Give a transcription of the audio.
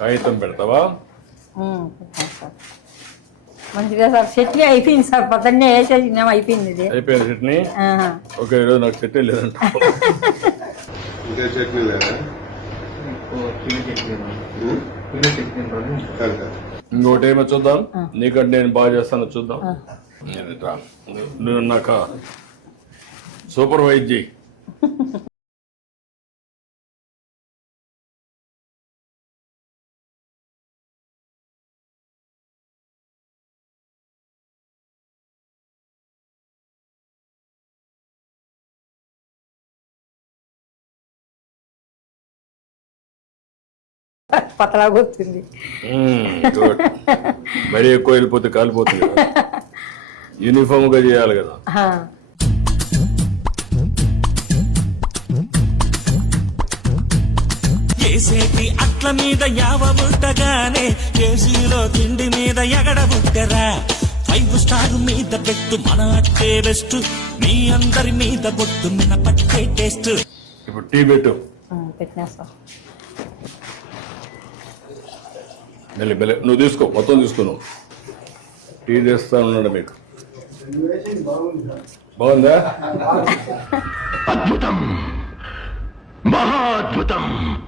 కాగితం పెడతావా? సార్ మంచిగా సార్ చట్నీ అయిపోయింది సార్, పొద్దున్నే వేసేసినాము, అయిపోయింది ఇది. అయిపోయింది చట్నీ. ఓకే, ఈరోజు నాకు చట్నీ లేదంట. చట్నీ లేదా? ఇంకోటి ఏమో చూద్దాం, నీకంటే నేను బాగా చేస్తాను చూద్దాం. నువ్వు నాకు సూపర్వైజ్ చేయి. పతలాగా వస్తుంది. మరీ ఎక్కువ వెళ్ళిపోతే కాలిపోతుంది కదా, యూనిఫామ్ గా చేయాలి కదా. ఏసేటి అట్ల మీద యావ బుట్టగానే కేజీలో తిండి మీద ఎగడ బుట్టరా. 5 స్టార్ మీద పెట్టు మన అట్టే బెస్ట్, మీ అందరి మీద బొట్టు మన పట్టే టేస్ట్. ఇప్పుడు టీ పెట్టు. పెట్టినా సార్. నువ్వు తీసుకో, మొత్తం తీసుకో. టీ చేస్తా ఉన్నాడు మీకు. బాగుందా? అద్భుతం, మహా అద్భుతం.